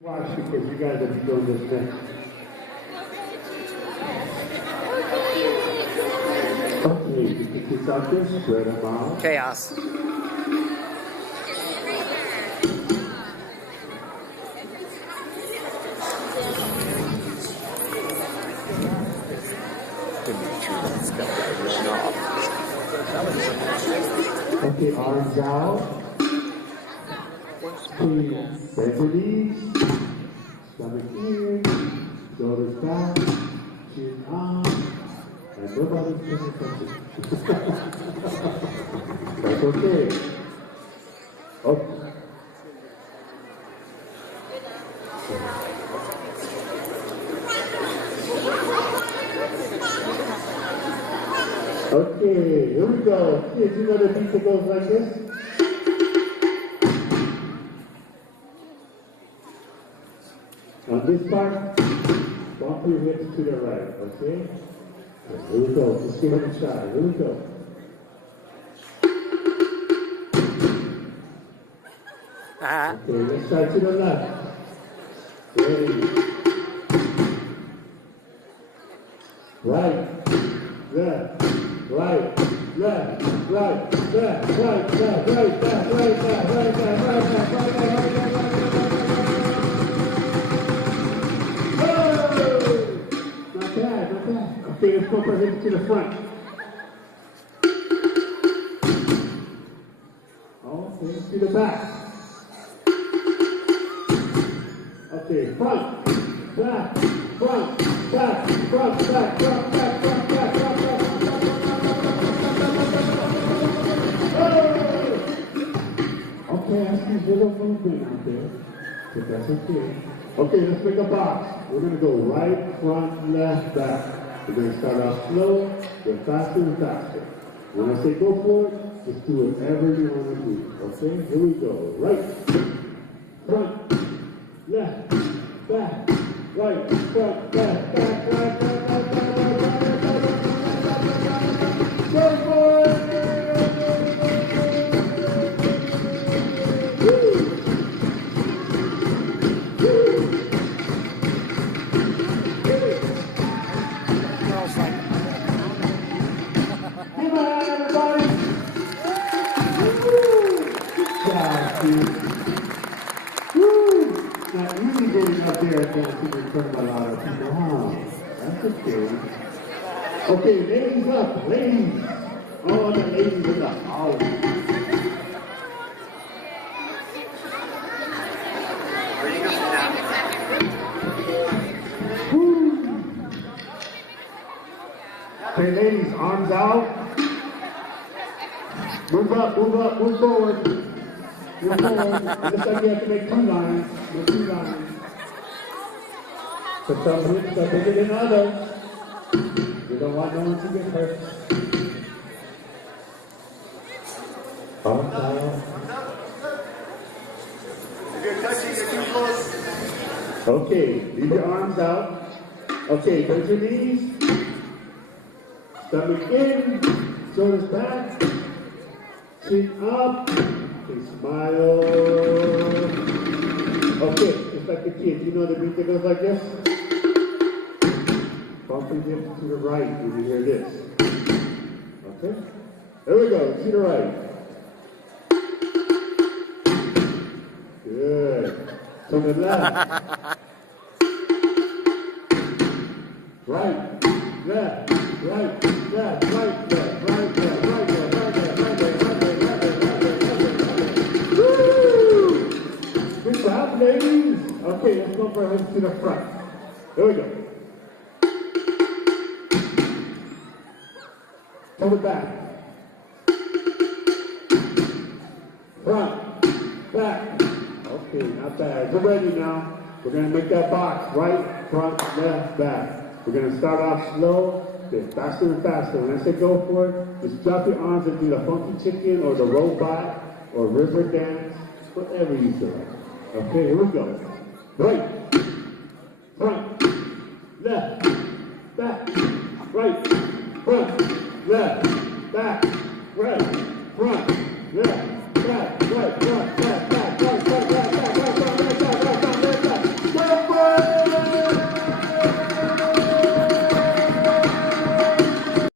Watch because you guys are doing this thing. Okay, you can kick out this, spread them out. Chaos. Okay, arms out. Please, bend your knees. Stomach in. Shoulders back. Chin up. And nobody's paying attention. That's okay. Okay. Okay, here we go. Kids, you know the beat that goes like this? On this part, bump your hips to the right, okay? Here we go. Just give it a shot. Here we go. Okay, let's start to the left. Ready. Right, left, right, left, right, left, right, left, right, left, right, left, right, left, right, left, right, left, right, not bad, not bad. Okay, let's pump our hips to the front. Okay, to the back. Okay, front, back, front, back, front, back, front, back, front, back, front, back. Okay, I see a little movement out there, but that's okay. Okay, let's make a box. We're going to go right, front, left, back. We're going to start off slow, get faster and faster. When I say go for it, just do whatever you want to do. Okay, here we go. Right, front, left, back, right, front, left, back, right, back, right, back, right, back, right, go for it! Now, usually getting up there and dancing in front of a lot of people, huh? That's okay. Okay, ladies up, ladies. All the ladies in the house. Okay, ladies, arms out. Move up, move up, move forward. Move forward. It looks like you have to make two lines. Make two lines. So some hips are bigger than others. You don't want no one to get hurt. Arms out. If you're touching, you're too close. Okay, leave your arms out. Okay, bend your knees. Stomach in. Shoulders back. Chin up. Okay, smile. Okay, just like the kids. You know the beat that goes like this? Bump your hips to the right when you hear this. Okay? There we go, to the right. Good. To the left. Right, left, right, left, right, left, right, left, right, left, right, left, right, left, right, left, right, left. Woo! Good job, ladies. Okay, let's go for our hips to the front. There we go. To the back. Front, back. Okay, not bad. We're ready now. We're going to make that box. Right, front, left, back. We're going to start off slow, then faster and faster. When I say go for it, just drop your arms and do the funky chicken or the robot or river dance, whatever you feel like. Okay, here we go. Right, front, left, back, right, front, left, back, right, front, left.